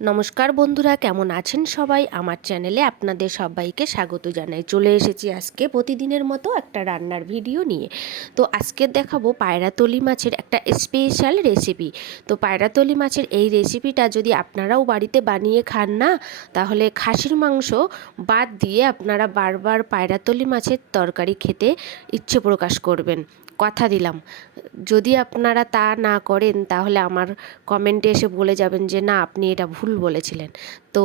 নমস্কার বন্ধুরা, কেমন আছেন সবাই? আমার চ্যানেলে আপনাদের সবাইকে স্বাগত জানাই। চলে এসেছি আজকে প্রতিদিনের মতো একটা রান্নার ভিডিও নিয়ে। তো আজকে দেখাবো পায়রাতলি মাছের একটা স্পেশাল রেসিপি তো পায়রাতলি মাছের এই রেসিপিটা যদি আপনারাও বাড়িতে বানিয়ে খান না, তাহলে খাসির মাংস বাদ দিয়ে আপনারা বারবার পায়রাতলি মাছের তরকারি খেতে ইচ্ছে প্রকাশ করবেন। কথা দিলাম। যদি আপনারা তা না করেন, তাহলে আমার কমেন্টে এসে বলে যাবেন যে, না, আপনি এটা ভুল বলেছিলেন। তো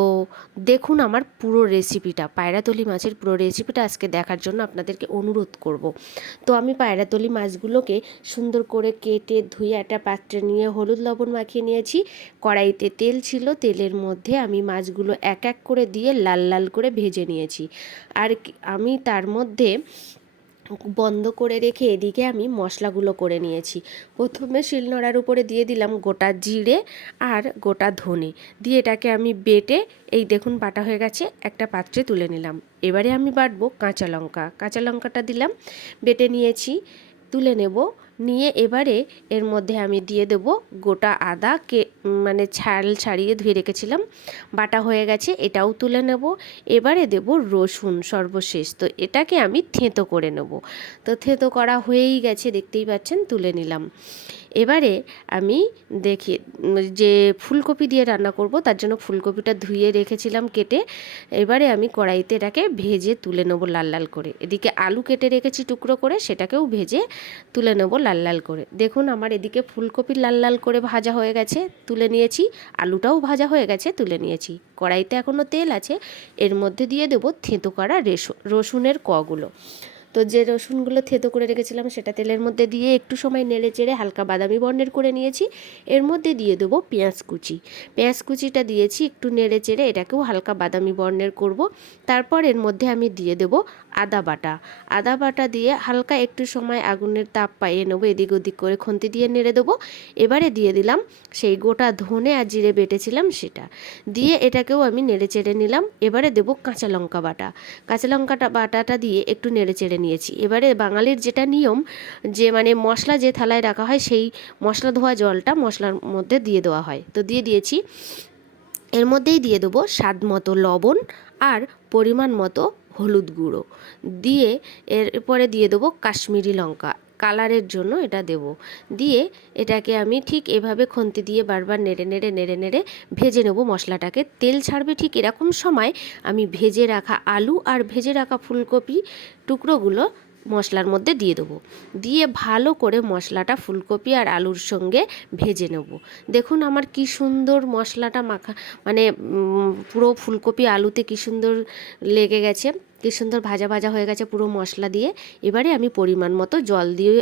দেখুন আমার পুরো রেসিপিটা পায়রাতলি মাছের পুরো রেসিপিটা আজকে দেখার জন্য আপনাদেরকে অনুরোধ করব। তো আমি পায়রাতলি মাছগুলোকে সুন্দর করে কেটে ধুয়ে একটা পাত্রে নিয়ে হলুদ লবণ মাখিয়ে নিয়েছি। কড়াইতে তেল ছিল, তেলের মধ্যে আমি মাছগুলো এক এক করে দিয়ে লাল লাল করে ভেজে নিয়েছি। আর আমি তার মধ্যে বন্ধ করে রেখে এদিকে আমি মশলাগুলো করে নিয়েছি। প্রথমে শিলনোড়ার উপরে দিয়ে দিলাম গোটা জিরে আর গোটা ধনে। দিয়ে এটাকে আমি বেটে, এই দেখুন বাটা হয়ে গেছে, একটা পাত্রে তুলে নিলাম। এবারে আমি বাটবো কাঁচা লঙ্কা। কাঁচা লঙ্কাটা দিলাম, বেটে নিয়েছি, তুলে নেব। নিয়ে এবারে এর মধ্যে আমি দিয়ে দেব গোটা আদা কে মানে ছাল ছাড়িয়ে ধুয়ে রেখেছিলাম। বাটা হয়ে গেছে, এটাও তুলে নেব। এবারে দেব রসুন সর্বশেষ। তো এটাকে আমি থেঁতো করে নেব। তো থেঁতো করা হয়েই গেছে, দেখতেই পাচ্ছেন, তুলে নিলাম। এবারে আমি দেখি, যে ফুলকপি দিয়ে রান্না করব, তার জন্য ফুলকপিটা ধুয়ে রেখেছিলাম কেটে। এবারে আমি কড়াইতে এটাকে ভেজে তুলে নেব লাল লাল করে। এদিকে আলু কেটে রেখেছি টুকরো করে, সেটাকেও ভেজে তুলে নেব লাল লাল করে। দেখুন আমার এদিকে ফুলকপি লাল লাল করে ভাজা হয়ে গেছে, তুলে নিয়েছি। আলুটাও ভাজা হয়ে গেছে, তুলে নিয়েছি। কড়াইতে এখনও তেল আছে। এর মধ্যে দিয়ে দেবো থেঁতো করা রসুনের কগুলো। তো যে রসুনগুলো থেতো করে রেখেছিলাম সেটা তেলের মধ্যে দিয়ে একটু সময় নেড়ে চেড়ে হালকা বাদামি বর্ণের করে নিয়েছি। এর মধ্যে দিয়ে দেবো পেঁয়াজ কুচি। পেঁয়াজ কুচিটা দিয়েছি, একটু নেড়ে চেড়ে এটাকেও হালকা বাদামি বর্ণের করব। তারপর এর মধ্যে আমি দিয়ে দেবো আদা বাটা। আদা বাটা দিয়ে হালকা একটু সময় আগুনের তাপ পাইয়ে নেব, এদিক ওদিক করে খুন্তি দিয়ে নেড়ে দেবো। এবারে দিয়ে দিলাম সেই গোটা ধনে আর জিরে বেটেছিলাম সেটা। দিয়ে এটাকেও আমি নেড়ে চেড়ে নিলাম। এবারে দেবো কাঁচা লঙ্কা বাটা। কাঁচা লঙ্কাটা বাটাটা দিয়ে একটু নেড়ে চেড়ে নিয়েছি। এবারে বাঙালির যেটা নিয়ম, যে মানে মশলা যে থালায় রাখা হয়, সেই মশলা ধোয়া জলটা মশলার মধ্যে দিয়ে দেওয়া হয়। তো দিয়ে দিয়েছি। এর মধ্যেই দিয়ে দেবো স্বাদ মতো লবণ আর পরিমাণ মতো হলুদ গুঁড়ো। দিয়ে এরপরে দিয়ে দেবো কাশ্মীরি লঙ্কা। কালারের জন্য এটা দেব। দিয়ে এটাকে আমি ঠিক এভাবে খন্তি দিয়ে বারবার নেড়ে নেড়ে নেড়ে নেড়ে ভেজে নেব মশলাটাকে। তেল ছাড়বে ঠিক এরকম সময় আমি ভেজে রাখা আলু আর ভেজে রাখা ফুলকপি টুকরোগুলো মশলার মধ্যে দিয়ে দেবো। দিয়ে ভালো করে মশলাটা ফুলকপি আর আলুর সঙ্গে ভেজে নেব। দেখুন আমার কি সুন্দর মশলাটা মাখা মানে পুরো ফুলকপি আলুতে কি সুন্দর লেগে গেছে, কি সুন্দর ভাজা ভাজা হয়ে গেছে পুরো মশলা দিয়ে। এবারে আমি পরিমাণ মতো জল দিয়ে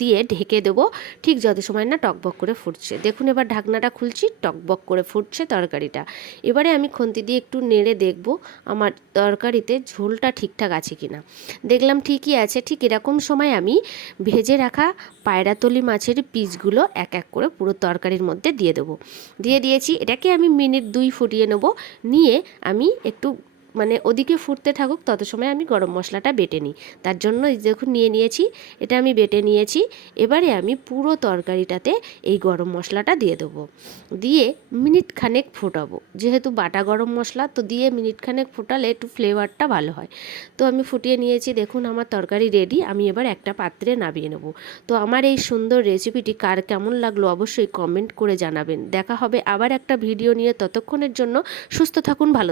দিয়ে ঢেকে দেবো। ঠিক যত সময় না টকবক করে ফুটছে। দেখুন এবার ঢাকনাটা খুলছি, টকবক করে ফুটছে তরকারিটা। এবারে আমি খন্তি দিয়ে একটু নেড়ে দেখব আমার তরকারিতে ঝোলটা ঠিকঠাক আছে কি না দেখলাম ঠিকই আছে, ঠিক এরকম সময় আমি ভেজে রাখা পায়রাতলি মাছের পিসগুলো এক এক করে পুরো তরকারির মধ্যে দিয়ে দেবো। দিয়ে দিয়েছি, এটাকে আমি মিনিট দুই ফুটিয়ে নেব। নিয়ে আমি একটু মানে ওদিকে ফুটতে থাকুক, তত সময় আমি গরম মশলাটা বেটে নিই। তার জন্য দেখুন নিয়ে নিয়েছি, এটা আমি বেটে নিয়েছি। এবারে আমি পুরো তরকারিটাতে এই গরম মশলাটা দিয়ে দেবো। দিয়ে মিনিট খানেক ফোটাবো। যেহেতু বাটা গরম মশলা, তো দিয়ে মিনিট খানেক ফোটালে একটু ফ্লেভারটা ভালো হয়। তো আমি ফুটিয়ে নিয়েছি, দেখুন আমার তরকারি রেডি, আমি এবার একটা পাত্রে নামিয়ে নেব। তো আমার এই সুন্দর রেসিপিটি কার কেমন লাগল অবশ্যই কমেন্ট করে জানাবেন। দেখা হবে আবার একটা ভিডিও নিয়ে, ততক্ষণের জন্য সুস্থ থাকুন, ভালো